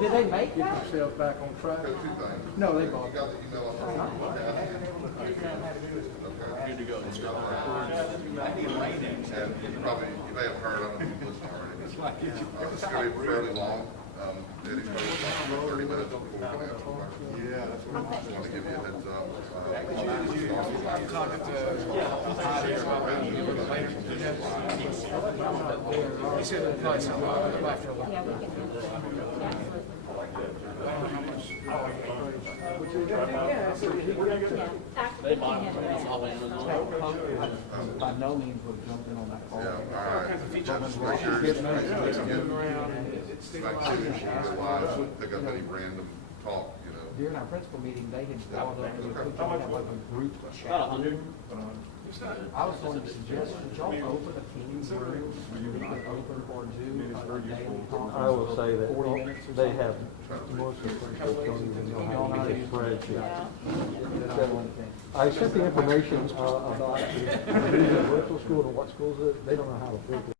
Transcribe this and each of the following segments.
Did they make Get that? themselves back on track? Two things. No, they bought You got the email off. Good to go. And you may have heard, I don't know if you've listened already. It's going to be fairly long. Eddie's going to 30 minutes before we come out. Yeah, that's what I just want to give you a heads up. I'm talking to he said it'll probably sound like after a while. Yeah, we can do that. They bought them. By no means would jump in on that call. Yeah, all right. Just make sure you get back to you realize, pick up any random talk, you know. During our principal meeting, they had brought up, we could have like a group chat. About 100. I was going to suggest, would y'all open a Teams room, you could open for Zoom, a daily conference. I will say that 40 minutes or they so. have, most of the principals don't even know how to use a spreadsheet. I sent the information about the virtual school and what schools it is. They don't know how to figure it.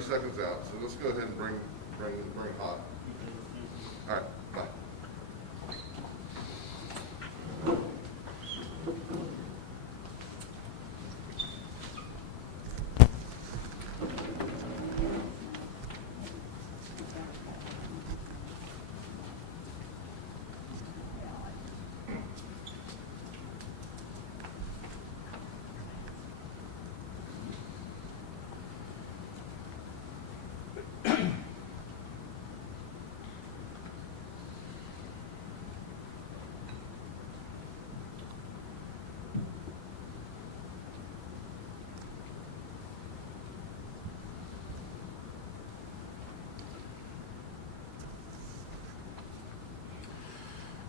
Seconds out, so let's go ahead and bring hot. All right, bye.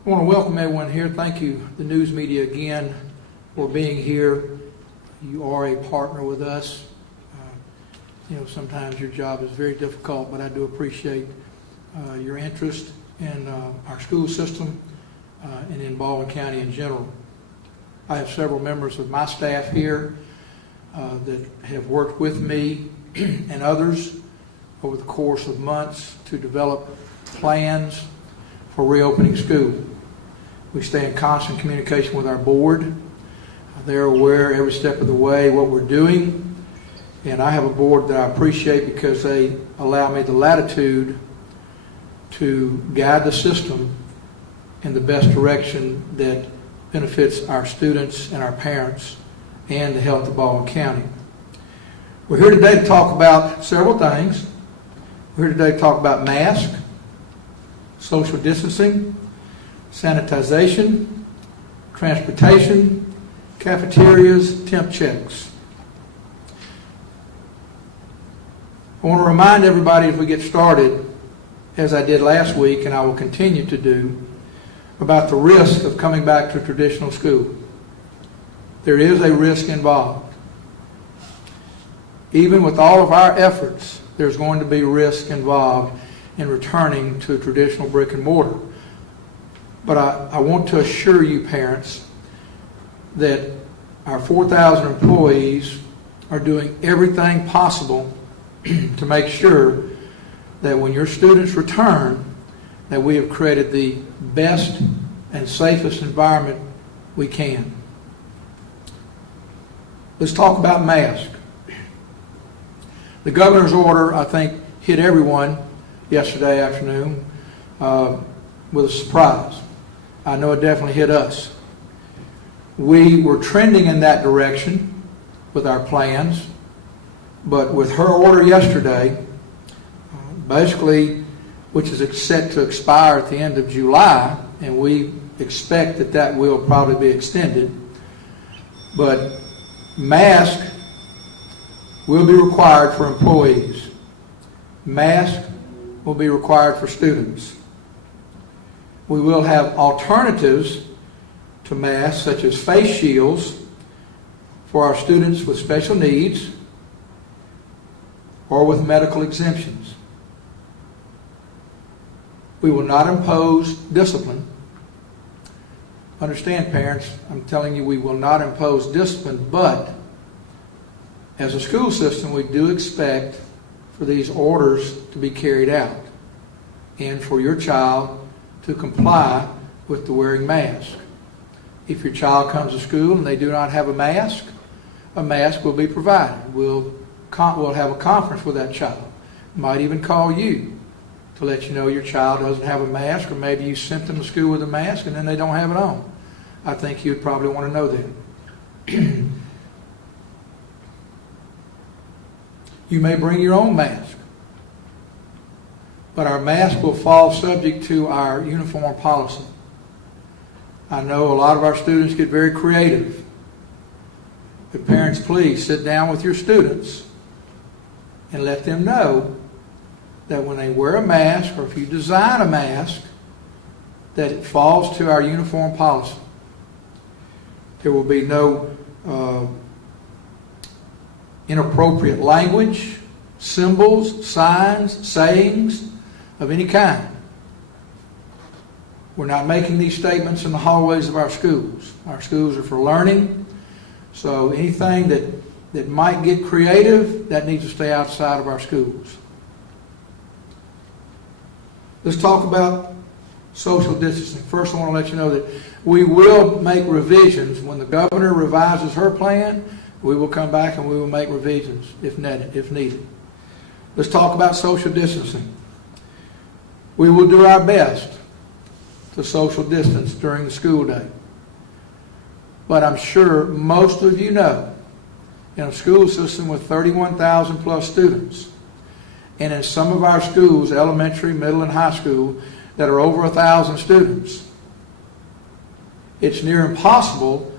I want to welcome everyone here. Thank you, the news media, again, for being here. You are a partner with us. Sometimes your job is very difficult, but I do appreciate your interest in our school system and in Baldwin County in general. I have several members of my staff here that have worked with me and others over the course of months to develop plans for reopening school. We stay in constant communication with our board. They're aware every step of the way what we're doing. And I have a board that I appreciate because they allow me the latitude to guide the system in the best direction that benefits our students and our parents and the health of Baldwin County. We're here today to talk about several things. We're here today to talk about masks, social distancing, sanitization, transportation, cafeterias, temp checks. I want to remind everybody as we get started, as I did last week and I will continue to do, about the risk of coming back to traditional school. There is a risk involved. Even with all of our efforts, there's going to be risk involved in returning to traditional brick and mortar. But I want to assure you, parents, that our 4,000 employees are doing everything possible to make sure that when your students return, that we have created the best and safest environment we can. Let's talk about masks. The governor's order, I think, hit everyone yesterday afternoon with a surprise. I know it definitely hit us. We were trending in that direction with our plans, but with her order yesterday, basically, which is set to expire at the end of July, and we expect that that will probably be extended, but masks will be required for employees. Masks will be required for students. We will have alternatives to masks, such as face shields, for our students with special needs or with medical exemptions. We will not impose discipline. Understand, parents, I'm telling you, we will not impose discipline, but as a school system, we do expect for these orders to be carried out and for your child to comply with the wearing mask. If your child comes to school and they do not have a mask will be provided. We'll have a conference with that child. Might even call you to let you know your child doesn't have a mask, or maybe you sent them to school with a mask and then they don't have it on. I think you'd probably want to know that. You may bring your own mask, but our mask will fall subject to our uniform policy. I know a lot of our students get very creative, but parents, please sit down with your students and let them know that when they wear a mask, or if you design a mask, that it falls to our uniform policy. There will be no inappropriate language, symbols, signs, sayings of any kind. We're not making these statements in the hallways of our schools. Our schools are for learning, so anything that might get creative, that needs to stay outside of our schools. Let's talk about social distancing. First, I want to let you know that we will make revisions. When the governor revises her plan, we will come back and we will make revisions if needed. Let's talk about social distancing. We will do our best to social distance during the school day. But I'm sure most of you know, in a school system with 31,000 plus students, and in some of our schools, elementary, middle, and high school, that are over 1,000 students, it's near impossible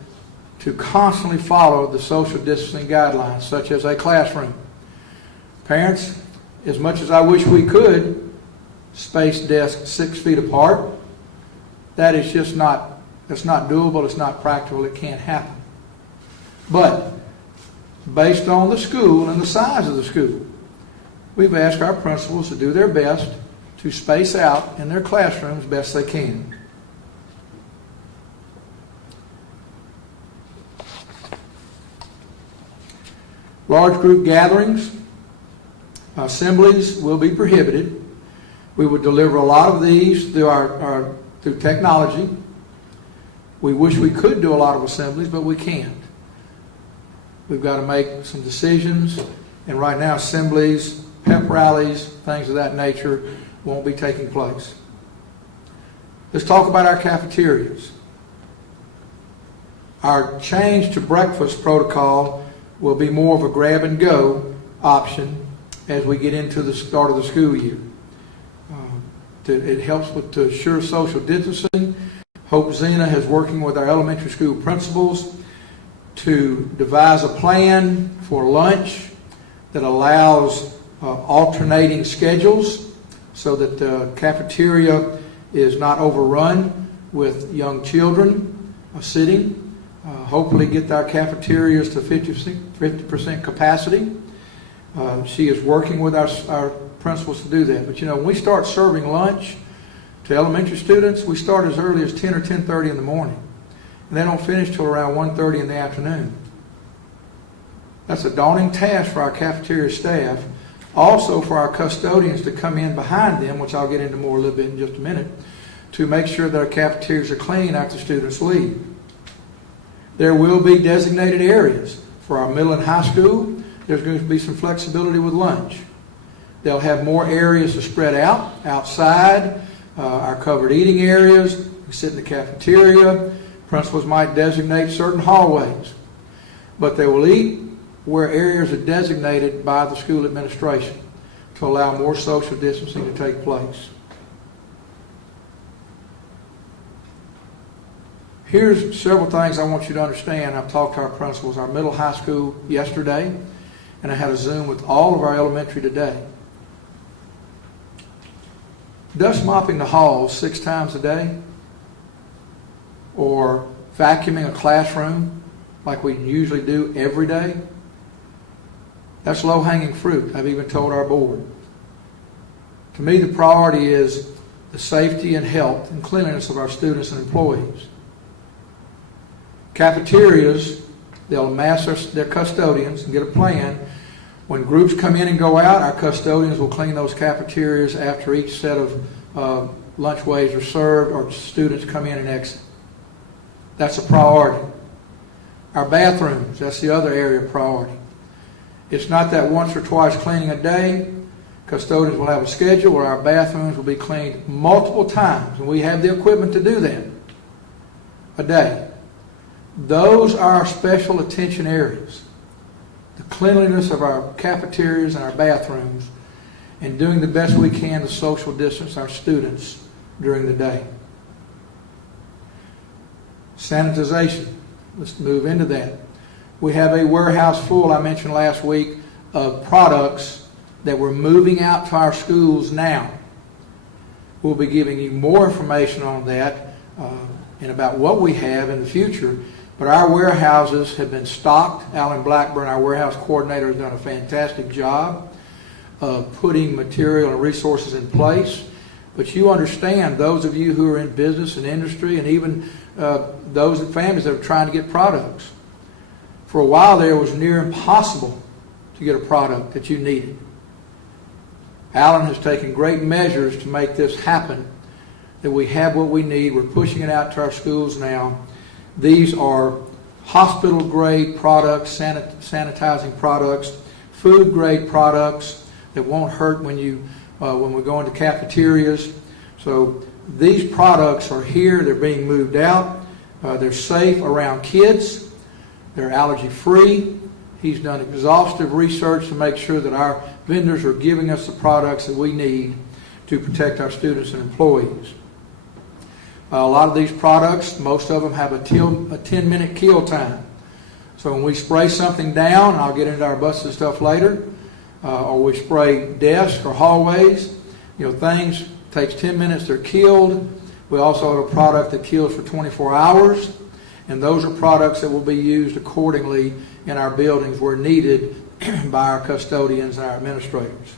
to constantly follow the social distancing guidelines, such as a classroom. Parents, as much as I wish we could space desks 6 feet apart, That is just not, it's not doable, it's not practical, it can't happen. But based on the school and the size of the school, we've asked our principals to do their best to space out in their classrooms best they can. Large group gatherings, assemblies will be prohibited. We would deliver a lot of these through through technology. We wish we could do a lot of assemblies, but we can't. We've got to make some decisions, and right now assemblies, pep rallies, things of that nature won't be taking place. Let's talk about our cafeterias. Our change to breakfast protocol will be more of a grab-and-go option as we get into the start of the school year. It helps to assure social distancing. Hope Zena is working with our elementary school principals to devise a plan for lunch that allows alternating schedules so that the cafeteria is not overrun with young children sitting. Hopefully get our cafeterias to 50% capacity. She is working with our principals to do that. But you know, when we start serving lunch to elementary students, we start as early as 10 or 10:30 in the morning. And they don't finish till around 1:30 in the afternoon. That's a daunting task for our cafeteria staff. Also for our custodians to come in behind them, which I'll get into more a little bit in just a minute, to make sure that our cafeterias are clean after students leave. There will be designated areas for our middle and high school. There's going to be some flexibility with lunch. They'll have more areas to spread out outside, our covered eating areas. We sit in the cafeteria. Principals might designate certain hallways. But they will eat where areas are designated by the school administration to allow more social distancing to take place. Here's several things I want you to understand. I've talked to our principals, our middle high school yesterday, and I had a Zoom with all of our elementary today. Dust mopping the halls 6 times a day, or vacuuming a classroom like we usually do every day, that's low-hanging fruit. I've even told our board. To me, the priority is the safety and health and cleanliness of our students and employees. Cafeterias, they'll amass their custodians and get a plan. When groups come in and go out, our custodians will clean those cafeterias after each set of lunchways are served or students come in and exit. That's a priority. Our bathrooms, that's the other area of priority. It's not that once or twice cleaning a day. Custodians will have a schedule where our bathrooms will be cleaned multiple times, and we have the equipment to do that a day. Those are our special attention areas. The cleanliness of our cafeterias and our bathrooms, and doing the best we can to social distance our students during the day. Sanitization. Let's move into that. We have a warehouse full, I mentioned last week, of products that we're moving out to our schools now. We'll be giving you more information on that and about what we have in the future. But our warehouses have been stocked. Alan Blackburn, our warehouse coordinator, has done a fantastic job of putting material and resources in place. But you understand, those of you who are in business and industry, and even those in families that are trying to get products. For a while there, it was near impossible to get a product that you needed. Alan has taken great measures to make this happen, that we have what we need. We're pushing it out to our schools now. These are hospital-grade products, sanitizing products, food-grade products that won't hurt when we go into cafeterias. So these products are here. They're being moved out. They're safe around kids. They're allergy-free. He's done exhaustive research to make sure that our vendors are giving us the products that we need to protect our students and employees. A lot of these products, most of them have a 10-minute kill time. So when we spray something down, and I'll get into our buses and stuff later, or we spray desks or hallways, things takes 10 minutes, they're killed. We also have a product that kills for 24 hours, and those are products that will be used accordingly in our buildings where needed by our custodians and our administrators.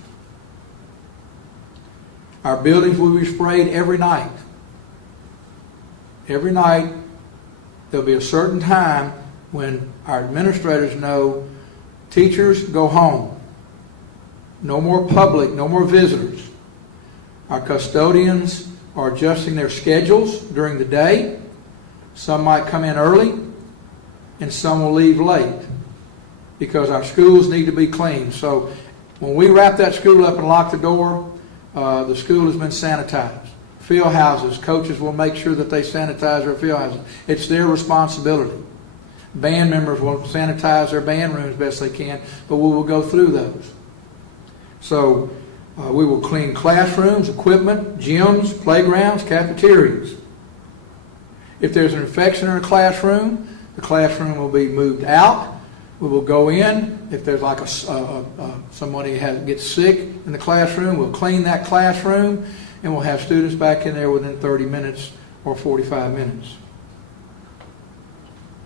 Our buildings will be sprayed every night. Every night, there'll be a certain time when our administrators know teachers go home. No more public, no more visitors. Our custodians are adjusting their schedules during the day. Some might come in early, and some will leave late because our schools need to be clean. So when we wrap that school up and lock the door, the school has been sanitized. Field houses, coaches will make sure that they sanitize their field houses. It's their responsibility. Band members will sanitize their band rooms best they can, but we will go through those. So we will clean classrooms, equipment, gyms, playgrounds, cafeterias. If there's an infection in a classroom, the classroom will be moved out. We will go in. If there's like somebody gets sick in the classroom, we'll clean that classroom, and we'll have students back in there within 30 minutes or 45 minutes.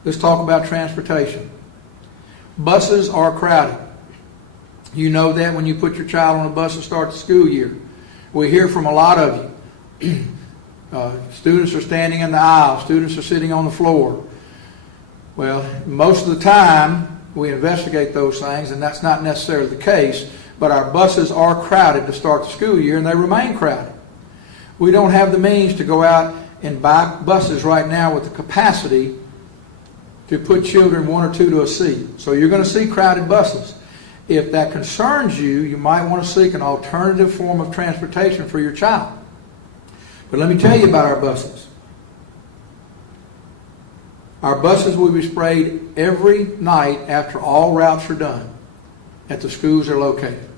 Let's talk about transportation. Buses are crowded. You know that when you put your child on a bus to start the school year. We hear from a lot of you. Students are standing in the aisle. Students are sitting on the floor. Well, most of the time, we investigate those things, and that's not necessarily the case, but our buses are crowded to start the school year, and they remain crowded. We don't have the means to go out and buy buses right now with the capacity to put children one or two to a seat. So you're going to see crowded buses. If that concerns you, you might want to seek an alternative form of transportation for your child. But let me tell you about our buses. Our buses will be sprayed every night after all routes are done at the schools they're located.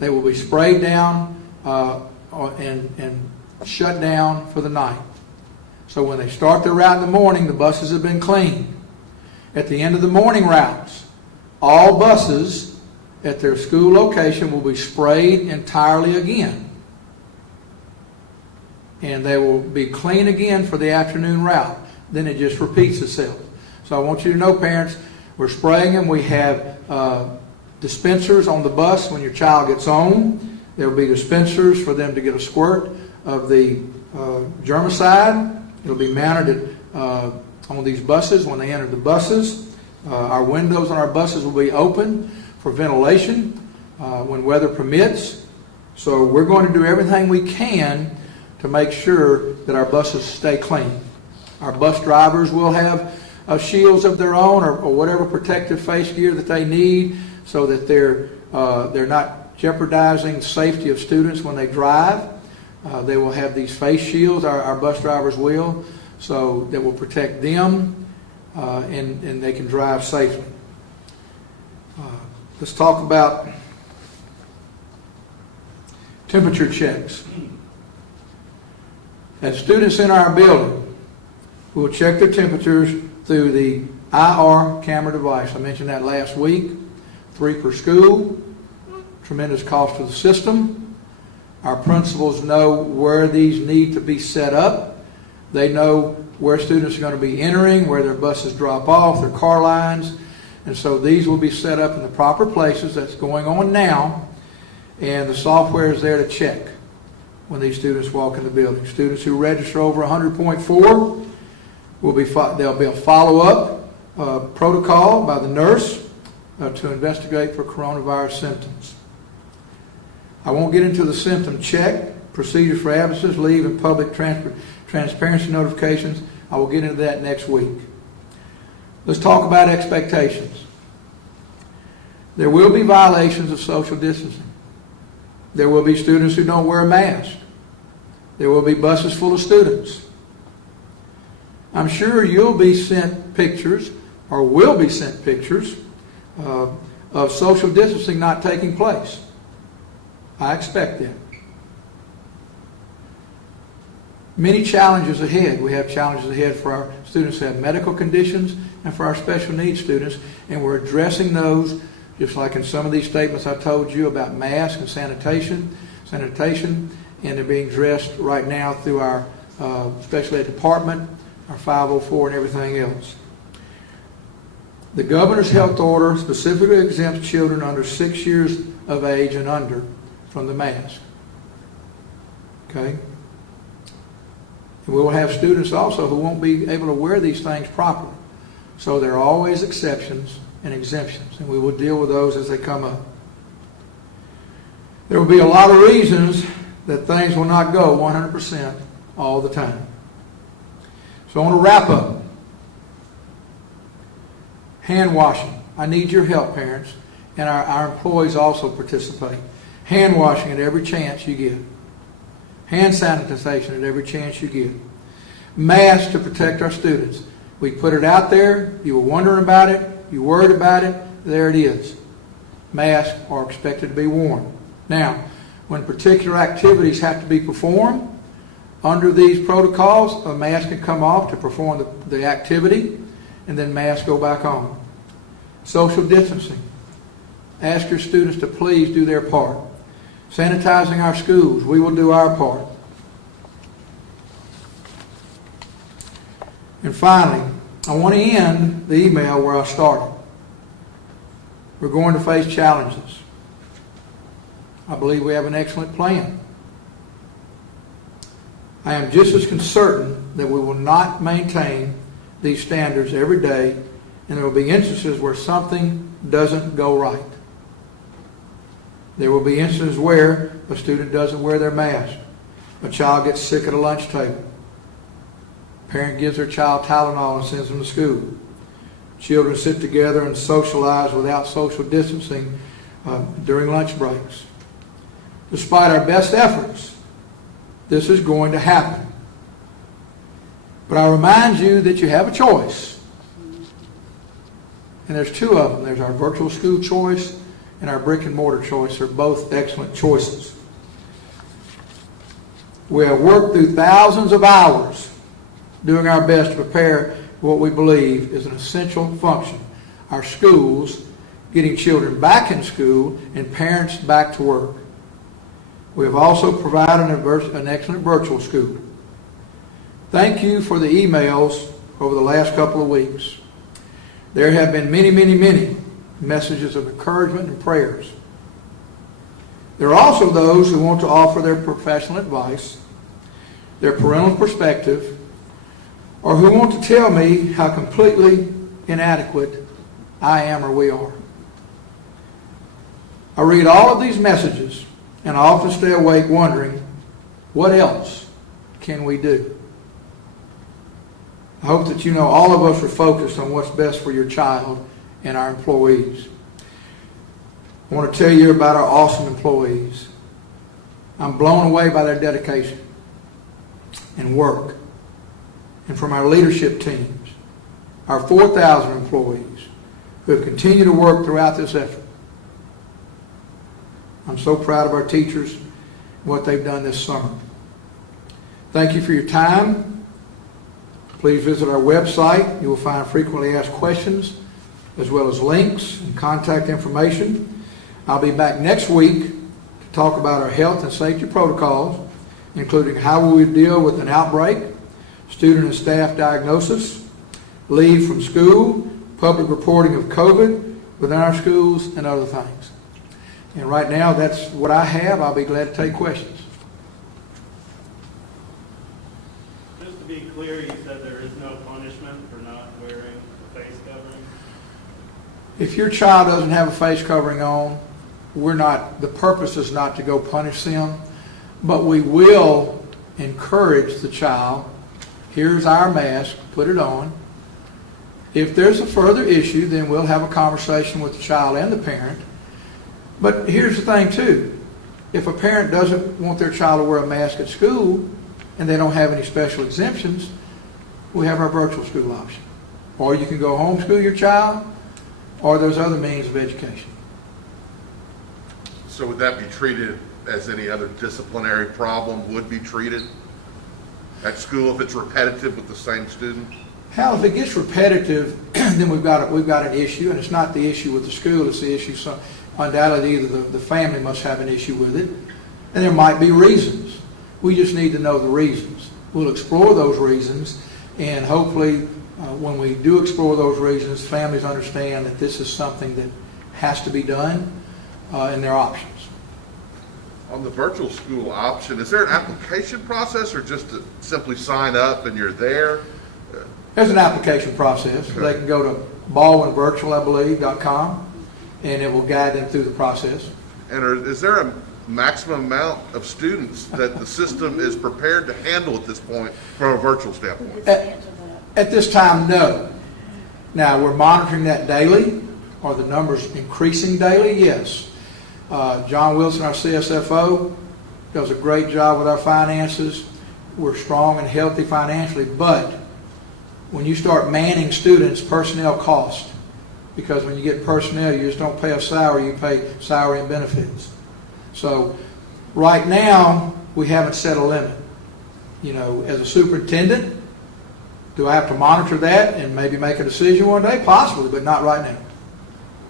They will be sprayed down and shut down for the night. So when they start their route in the morning, the buses have been cleaned. At the end of the morning routes, all buses at their school location will be sprayed entirely again. And they will be clean again for the afternoon route. Then it just repeats itself. So I want you to know, parents, we're spraying them. We have dispensers on the bus when your child gets on. There will be dispensers for them to get a squirt of the germicide. It'll be mounted on these buses when they enter the buses. Our windows on our buses will be open for ventilation when weather permits. So we're going to do everything we can to make sure that our buses stay clean. Our bus drivers will have shields of their own or whatever protective face gear that they need so that they're not jeopardizing the safety of students when they drive. They will have these face shields, our bus drivers will, so that will protect them and they can drive safely. Let's talk about temperature checks. As students in our building, we will check their temperatures through the IR camera device. I mentioned that last week. 3 per school. Tremendous cost to the system. Our principals know where these need to be set up. They know where students are going to be entering, where their buses drop off, their car lines. And so these will be set up in the proper places. That's going on now. And the software is there to check when these students walk in the building. Students who register over 100.4, there'll be a follow-up protocol by the nurse to investigate for coronavirus symptoms. I won't get into the symptom check, procedures for absences, leave, and public transparency notifications. I will get into that next week. Let's talk about expectations. There will be violations of social distancing. There will be students who don't wear a mask. There will be buses full of students. I'm sure you'll be sent pictures, or will be sent pictures, of social distancing not taking place. I expect that. Many challenges ahead. We have challenges ahead for our students who have medical conditions and for our special needs students, and we're addressing those just like in some of these statements I told you about masks and sanitation, and they're being addressed right now through our especially at department, our 504 and everything else. The governor's health order specifically exempts children under 6 years of age and under from the mask. Okay? And we will have students also who won't be able to wear these things properly. So there are always exceptions and exemptions, and we will deal with those as they come up. There will be a lot of reasons that things will not go 100% all the time. So I want to wrap up. Hand washing. I need your help, parents, and our employees also participate. Hand washing at every chance you get. Hand sanitization at every chance you get. Masks to protect our students. We put it out there. You were wondering about it. You worried about it. There it is. Masks are expected to be worn. Now, when particular activities have to be performed under these protocols, a mask can come off to perform the activity, and then masks go back on. Social distancing. Ask your students to please do their part. Sanitizing our schools. We will do our part. And finally, I want to end the email where I started. We're going to face challenges. I believe we have an excellent plan. I am just as certain that we will not maintain these standards every day, and there will be instances where something doesn't go right. There will be instances where a student doesn't wear their mask, a child gets sick at a lunch table, a parent gives their child Tylenol and sends them to school, children sit together and socialize without social distancing during lunch breaks. Despite our best efforts, this is going to happen. But I remind you that you have a choice. And there's two of them. There's our virtual school choice and our brick and mortar choice. They're both excellent choices. We have worked through thousands of hours doing our best to prepare for what we believe is an essential function. Our schools, getting children back in school and parents back to work. We have also provided an excellent virtual school. Thank you for the emails over the last couple of weeks. There have been many, many, many messages of encouragement and prayers. There are also those who want to offer their professional advice, their parental perspective, or who want to tell me how completely inadequate I am or we are. I read all of these messages, and I often stay awake wondering, what else can we do? I hope that you know all of us are focused on what's best for your child and our employees. I want to tell you about our awesome employees. I'm blown away by their dedication and work. And from our leadership teams, our 4,000 employees who have continued to work throughout this effort. I'm so proud of our teachers and what they've done this summer. Thank you for your time. Please visit our website. You will find frequently asked questions as well as links and contact information. I'll be back next week to talk about our health and safety protocols, including how we would deal with an outbreak, student and staff diagnosis, leave from school, public reporting of COVID within our schools, and other things. And right now, that's what I have. I'll be glad to take questions. Just to be clear, you said there is no punishment for not wearing a face covering? If your child doesn't have a face covering on, the purpose is not to go punish them, but we will encourage the child, here's our mask, put it on. If there's a further issue, then we'll have a conversation with the child and the parent. But here's the thing too, if a parent doesn't want their child to wear a mask at school and they don't have any special exemptions, we have our virtual school option. Or you can go homeschool your child, or there's other means of education. So would that be treated as any other disciplinary problem would be treated at school if it's repetitive with the same student? Hal, if it gets repetitive, then we've got an issue, and it's not the issue with the school, it's the issue. So undoubtedly, either the family must have an issue with it, and there might be reasons. We just need to know the reasons. we'll explore those reasons, and hopefully when we do explore those reasons, families understand that this is something that has to be done, and there are options. On the virtual school option, is there an application process or just to simply sign up and you're there? There's an application process. Okay. They can go to baldwinvirtual.com, and it will guide them through the process. And is there a maximum amount of students that the system is prepared to handle at this point from a virtual standpoint? At this time, no. Now, we're monitoring that daily. Are the numbers increasing daily? Yes. John Wilson, our CSFO, does a great job with our finances. We're strong and healthy financially, but when you start manning students, personnel cost. Because when you get personnel, you just don't pay a salary, you pay salary and benefits. So right now, we haven't set a limit. You know, as a superintendent, do I have to monitor that and maybe make a decision one day? Possibly, but not right now.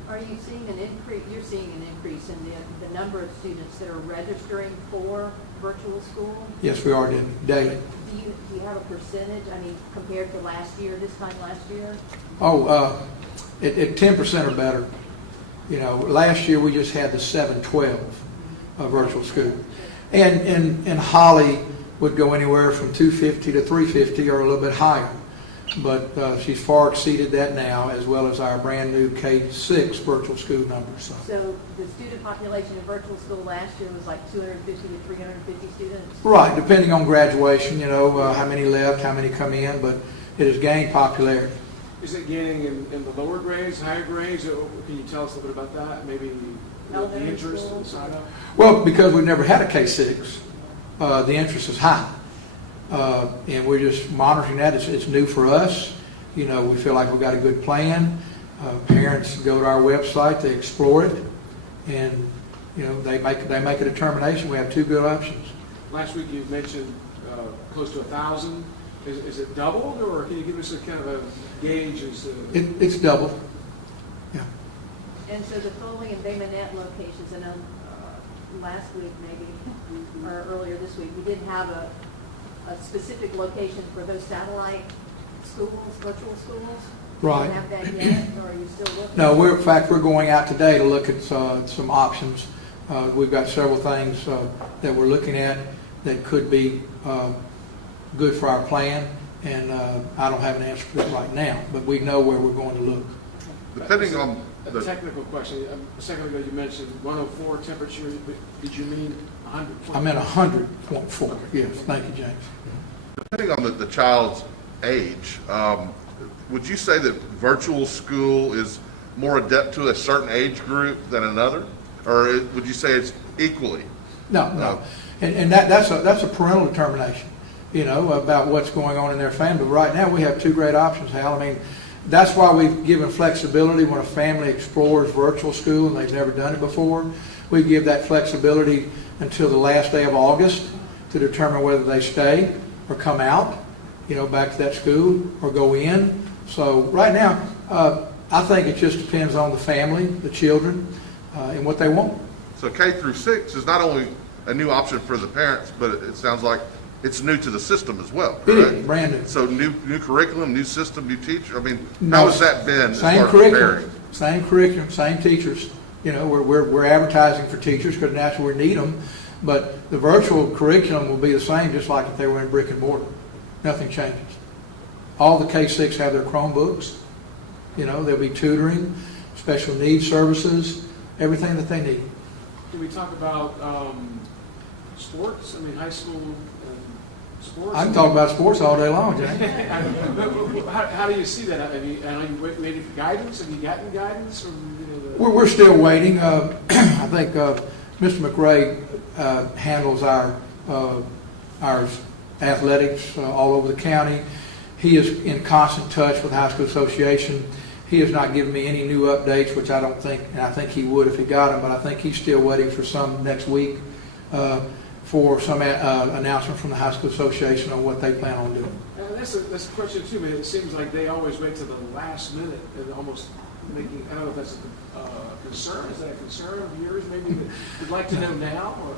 Are you seeing an increase, you're seeing an increase in the number of students that are registering for virtual school? Yes, we are daily. Do you have a percentage, I mean, compared to last year, this time last year? At 10% or better. You know, last year we just had the 712 virtual school. And Holly would go anywhere from 250 to 350 or a little bit higher. But she's far exceeded that now, as well as our brand new K-6 virtual school numbers. So the student population in virtual school last year was like 250 to 350 students? Right, depending on graduation, you know, how many left, how many come in, but it has gained popularity. Is it gaining in the lower grades, higher grades? Or can you tell us a little bit about that? Maybe the interest and sign up? Well, because we've never had a K-6, the interest is high. And we're just monitoring that. It's new for us. You know, we feel like we've got a good plan. Parents go to our website, they explore it, and, you know, they make a determination. We have two good options. Last week you mentioned close to 1,000. Is it doubled, or can you give us a kind of a gauge as to... It's doubled. Yeah. And so the Foley and Bay Minette locations, and last week maybe, or earlier this week, we didn't have a specific location for those satellite schools, virtual schools? Right. Do you have that yet, or are you still looking? No, we're going out today to look at some options. We've got several things that we're looking at that could be good for our plan, and I don't have an answer for it right now, but we know where we're going to look. Depending on a technical question. A second ago you mentioned 104 temperature. Did you mean 100? I meant 100.4. Yes, thank you, James. Depending on the child's age, would you say that virtual school is more adept to a certain age group than another? Or would you say it's equally? No. And that's a parental determination, you know, about what's going on in their family. But right now we have two great options, Hal. I mean, that's why we've given flexibility when a family explores virtual school and they've never done it before. We give that flexibility until the last day of August to determine whether they stay or come out, you know, back to that school or go in. So right now, I think it just depends on the family, the children, and what they want. So K through 6 is not only a new option for the parents, but it sounds like it's new to the system as well, correct? It is, brand new. So new curriculum, new system, new teacher. I mean, No, how has that been as Same far as curriculum, preparing? same teachers. You know, we're advertising for teachers because naturally we need them, but the virtual curriculum will be the same, just like if they were in brick and mortar. Nothing changes. All the K-6 have their Chromebooks. You know, there'll be tutoring, special needs services, everything that they need. Can we talk about sports? I mean, high school sports? I can talk about sports all day long, James. How do you see that? Are you waiting for guidance? Have you gotten guidance from We're still waiting. I think Mr. McRae handles our athletics all over the county. He is in constant touch with the High School Association. He has not given me any new updates, which I don't think, and I think he would if he got them, but I think he's still waiting for some next week for some announcement from the High School Association on what they plan on doing. That's a question too, man. It seems like they always wait to the last minute and almost making, I don't know if that's a concern. Is that a concern of yours maybe that you'd like to know now? Or?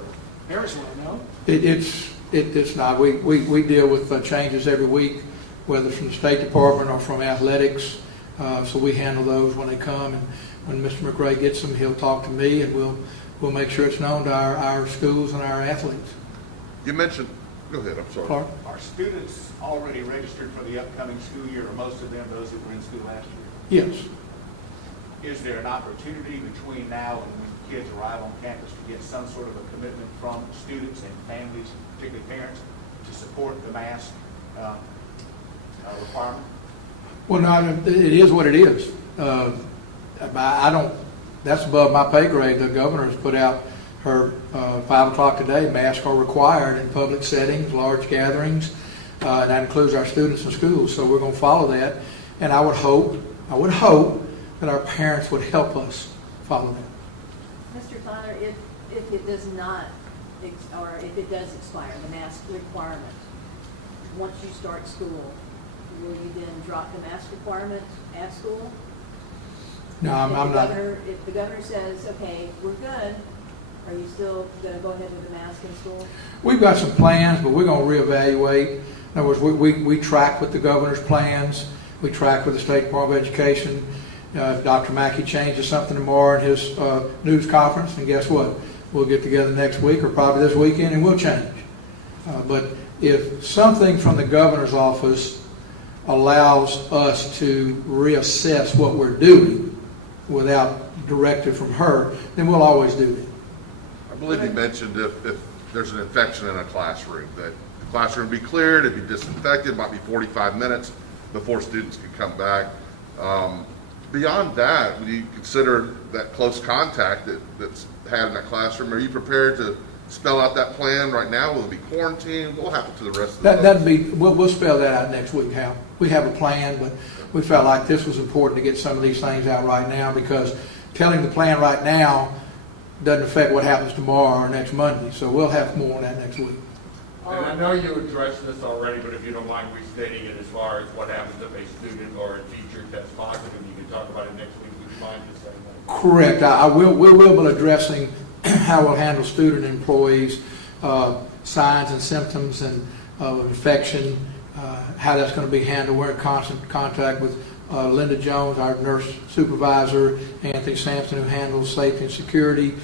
Parents want to know. It's not. We deal with changes every week, whether from the State Department or from athletics. So we handle those when they come. And when Mr. McRae gets them, he'll talk to me, and we'll make sure it's known to our schools and our athletes. You mentioned, go ahead, I'm sorry. Clark? Are students already registered for the upcoming school year, or most of them those that were in school last year? Yes. Is there an opportunity between now and when kids arrive on campus to get some sort of a commitment from students and families, particularly parents, to support the mask requirement? Well, no, it is what it is. I don't. That's above my pay grade. The governor has put out her 5 o'clock today. Masks are required in public settings, large gatherings, and that includes our students in schools. So we're going to follow that. And I would hope that our parents would help us follow that. Mr. Tyler, if it does not, or if it does expire, the mask requirement, once you start school, will you then drop the mask requirement at school? No, I'm not. If the governor says, okay, we're good, are you still going to go ahead with the mask in school? We've got some plans, but we're going to reevaluate. In other words, we track with the governor's plans. We track with the State Department of Education. If Dr. Mackey changes something tomorrow in his news conference, and guess what? We'll get together next week or probably this weekend and we'll change. But if something from the governor's office allows us to reassess what we're doing without directive from her, then we'll always do that. I believe you mentioned if there's an infection in a classroom, that the classroom be cleared, it'd be disinfected, it might be 45 minutes before students can come back. Beyond that, when you consider that close contact that's had in that classroom, are you prepared to spell out that plan right now? Will it be quarantine? What will happen to the rest of the We'll spell that out next week, Hal. We have a plan, but we felt like this was important to get some of these things out right now, because telling the plan right now doesn't affect what happens tomorrow or next Monday. So we'll have more on that next week. And I know you addressed this already, but if you don't mind restating it as far as what happens if a student or a teacher tests positive, you can talk about it next week. Would you mind just saying that? Correct. We will be addressing how we'll handle student employees, signs and symptoms of infection, how that's going to be handled. We're in constant contact with Linda Jones, our nurse supervisor, Anthony Sampson, who handles safety and security,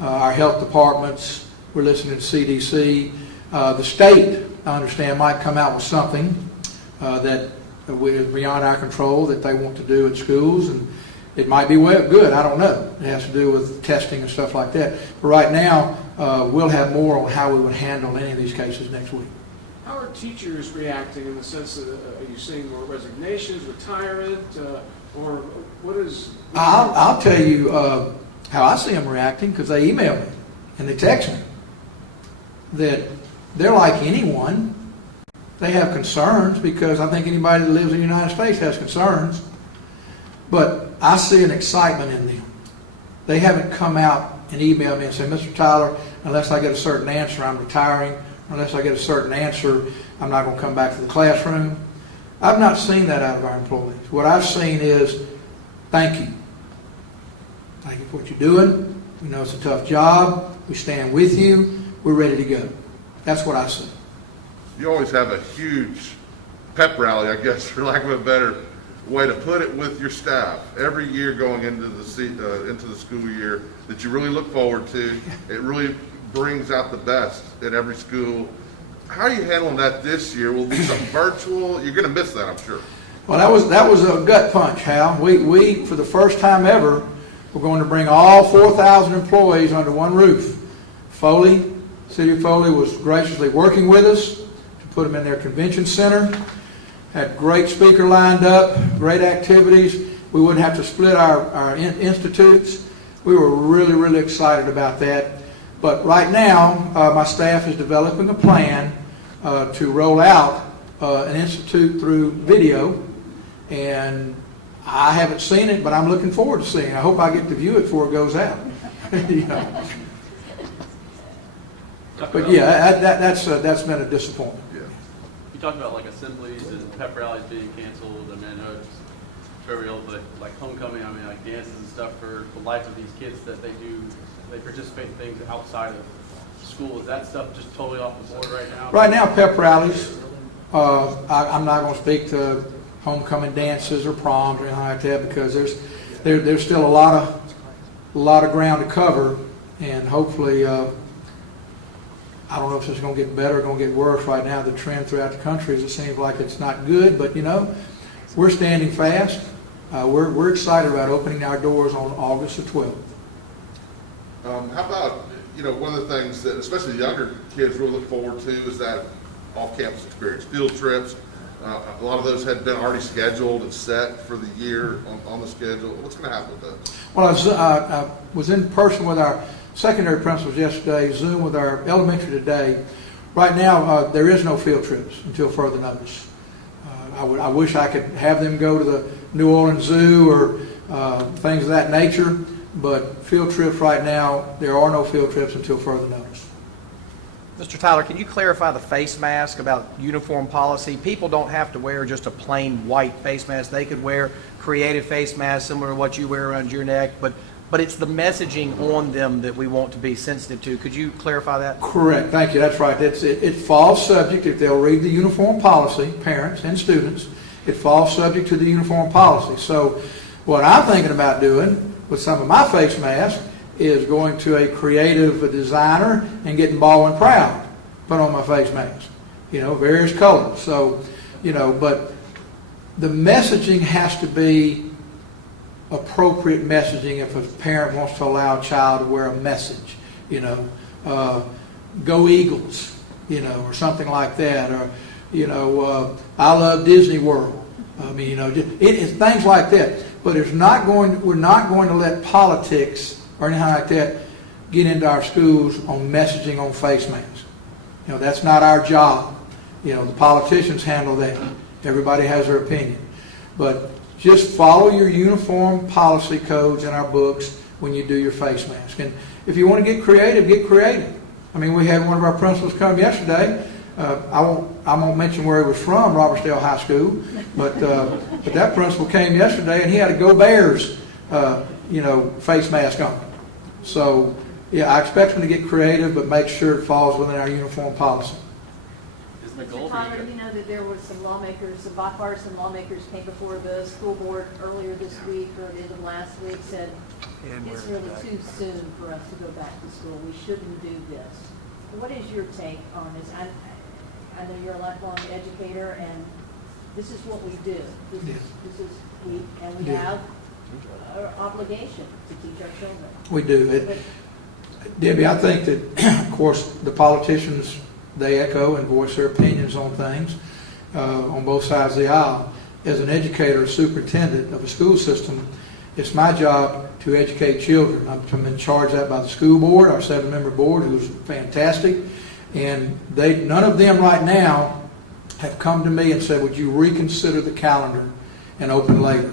our health departments. We're listening to CDC. The state, I understand, might come out with something that is beyond our control that they want to do at schools, and it might be good. I don't know. It has to do with testing and stuff like that. But right now, we'll have more on how we would handle any of these cases next week. How are teachers reacting in the sense that are you seeing more resignations, retirement, or what is? I'll tell you how I see them reacting, because they email me and they text me that they're like anyone. They have concerns, because I think anybody that lives in the United States has concerns. But I see an excitement in them. They haven't come out and emailed me and said, Mr. Tyler, unless I get a certain answer, I'm retiring. Unless I get a certain answer, I'm not going to come back to the classroom. I've not seen that out of our employees. What I've seen is, thank you. Thank you for what you're doing. We know it's a tough job. We stand with you. We're ready to go. That's what I see. You always have a huge pep rally, I guess, for lack of a better way to put it, with your staff every year going into the school year that you really look forward to. It really brings out the best in every school. How are you handling that this year? Will it be something virtual? You're going to miss that, I'm sure. Well, that was a gut punch, Hal. We for the first time ever, we're going to bring all 4,000 employees under one roof. City of Foley was graciously working with us to put them in their convention center. Had great speaker lined up, great activities. We wouldn't have to split our institutes. We were really, really excited about that. But right now, my staff is developing a plan to roll out an institute through video. And I haven't seen it, but I'm looking forward to seeing it. I hope I get to view it before it goes out. You know. But yeah, that's been a disappointment. Yeah. You talked about like assemblies and pep rallies being canceled, and I know it's trivial, but like homecoming, I mean, like dances and stuff for the life of these kids that they participate in things outside of school, is that stuff just totally off the board right now? Right now, pep rallies, I'm not going to speak to homecoming dances or proms or anything like that, because there's still a lot of ground to cover, and hopefully, I don't know if it's going to get better or going to get worse. Right now, the trend throughout the country is it seems like it's not good, but we're standing fast. We're excited about opening our doors on August the 12th. How about, one of the things that especially younger kids really look forward to is that off-campus experience, field trips. A lot of those had been already scheduled and set for the year on the schedule. What's going to happen with those? Well, I was in person with our secondary principals yesterday, Zoom with our elementary today. Right now, there is no field trips until further notice. I wish I could have them go to the New Orleans Zoo or things of that nature, but field trips right now, there are no field trips until further notice. Mr. Tyler, can you clarify the face mask about uniform policy? People don't have to wear just a plain white face mask. They could wear creative face masks similar to what you wear around your neck, but it's the messaging on them that we want to be sensitive to. Could you clarify that? Correct. Thank you. That's right. It falls subject, if they'll read the uniform policy, parents and students, it falls subject to the uniform policy. So what I'm thinking about doing with some of my face masks is going to a creative designer and getting Baldwin Proud put on my face mask, various colors. So, but the messaging has to be appropriate messaging. If a parent wants to allow a child to wear a message, go Eagles, or something like that, or, I love Disney World. I mean, it's things like that. But we're not going to let politics or anything like that get into our schools on messaging on face masks. That's not our job. The politicians handle that. Everybody has their opinion. But just follow your uniform policy codes in our books when you do your face mask. And if you want to get creative, get creative. I mean, we had one of our principals come yesterday. I won't mention where he was from, Robertsdale High School, but that principal came yesterday and he had a Go Bears, face mask on. So, yeah, I expect them to get creative, but make sure it falls within our uniform policy. Mr. Tyler, you know that there were some lawmakers, some bipartisan lawmakers came before the school board earlier this week or the end of last week, said it's really too soon for us to go back to school. We shouldn't do this. What is your take on this? I know you're a lifelong educator, and this is what we do. We have an obligation to teach our children. We do. Debbie, I think that, of course, the politicians, they echo and voice their opinions on things on both sides of the aisle. As an educator, superintendent of a school system, it's my job to educate children. I'm in charge of that by the school board, our 7-member board, who's fantastic. And none of them right now have come to me and said, would you reconsider the calendar and open later?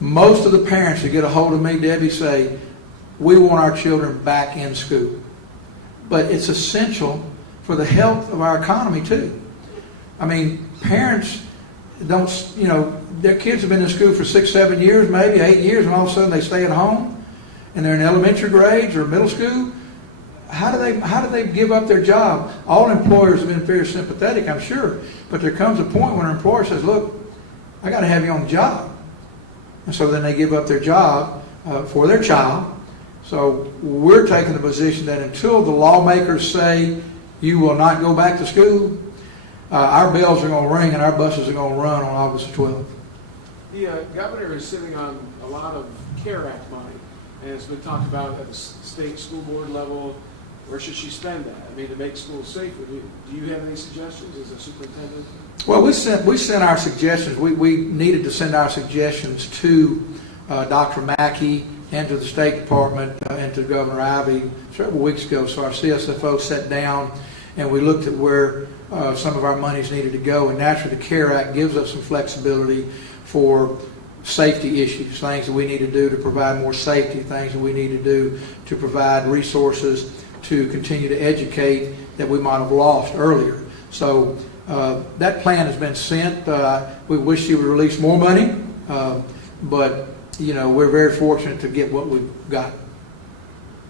Most of the parents that get a hold of me, Debbie, say, we want our children back in school. But it's essential for the health of our economy too. I mean, parents don't, their kids have been in school for 6, 7 years, maybe 8 years, and all of a sudden they stay at home and they're in elementary grades or middle school. How do they give up their job? All employers have been very sympathetic, I'm sure, but there comes a point when an employer says, look, I got to have you on the job. And so then they give up their job for their child. So we're taking the position that until the lawmakers say you will not go back to school, our bells are going to ring and our buses are going to run on August 12th. The governor is sitting on a lot of CARE Act money, and it's been talked about at the state school board level. Where should she spend that? I mean, to make schools safer. Do you have any suggestions as a superintendent? Well, we sent our suggestions. We needed to send our suggestions to Dr. Mackey and to the State Department and to Governor Ivey several weeks ago. So our CSFO sat down and we looked at where some of our monies needed to go. And naturally, the CARE Act gives us some flexibility for safety issues, things that we need to do to provide more safety, things that we need to do to provide resources to continue to educate that we might have lost earlier. So that plan has been sent. We wish she would release more money, but we're very fortunate to get what we've got.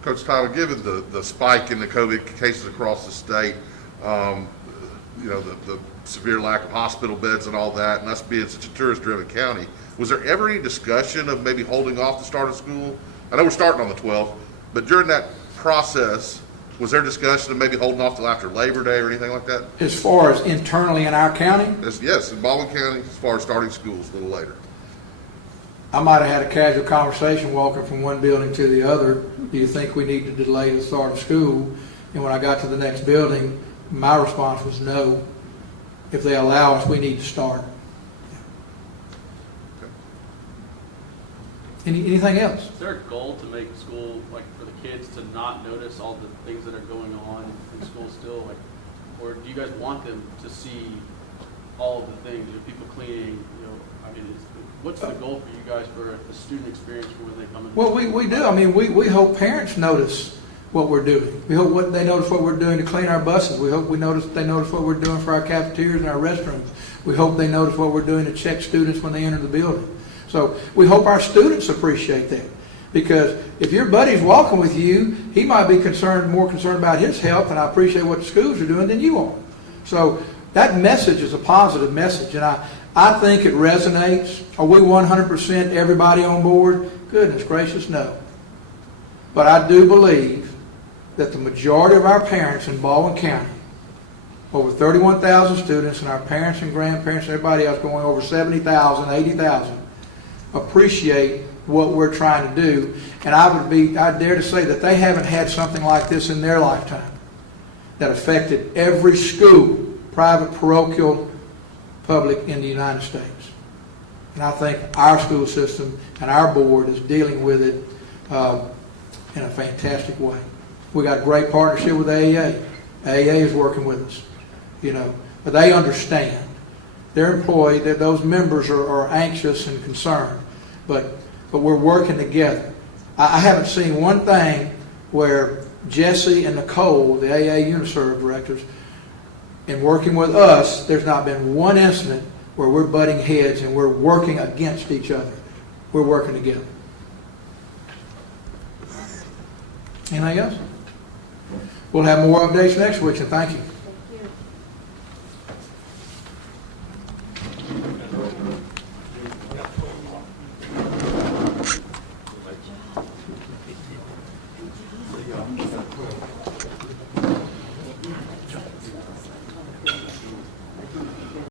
Coach Tyler, given the spike in the COVID cases across the state, the severe lack of hospital beds and all that, and us being such a tourist-driven county, was there ever any discussion of maybe holding off the start of school? I know we're starting on the 12th, but during that process, was there discussion of maybe holding off till after Labor Day or anything like that? As far as internally in our county, Yes, in Baldwin County, as far as starting schools a little later. I might have had a casual conversation walking from one building to the other. Do you think we need to delay the start of school? And when I got to the next building, my response was no. If they allow us, we need to start. Anything else? Is there a goal to make school, like, for the kids to not notice all the things that are going on in school still? Like, or do you guys want them to see all of the things, people cleaning, I mean, what's the goal for you guys for the student experience for when they come in? Well, we do. I mean, we hope parents notice what we're doing. We hope they notice what we're doing to clean our buses. We hope they notice what we're doing for our cafeterias and our restrooms. We hope they notice what we're doing to check students when they enter the building. So we hope our students appreciate that. Because if your buddy's walking with you, he might be more concerned about his health, and I appreciate what the schools are doing than you are. So that message is a positive message, and I think it resonates. Are we 100% everybody on board? Goodness gracious, no. But I do believe that the majority of our parents in Baldwin County, over 31,000 students, and our parents and grandparents and everybody else going over 70,000, 80,000, appreciate what we're trying to do. And I dare to say that they haven't had something like this in their lifetime that affected every school, private, parochial, public in the United States. And I think our school system and our board is dealing with it in a fantastic way. We got a great partnership with AEA. AEA is working with us, but they understand. Their employee, those members are anxious and concerned, but we're working together. I haven't seen one thing where Jesse and Nicole, the AEA Uniserve directors, in working with us, there's not been one incident where we're butting heads and we're working against each other. We're working together. Anything else? We'll have more updates next week, and thank you. Thank you.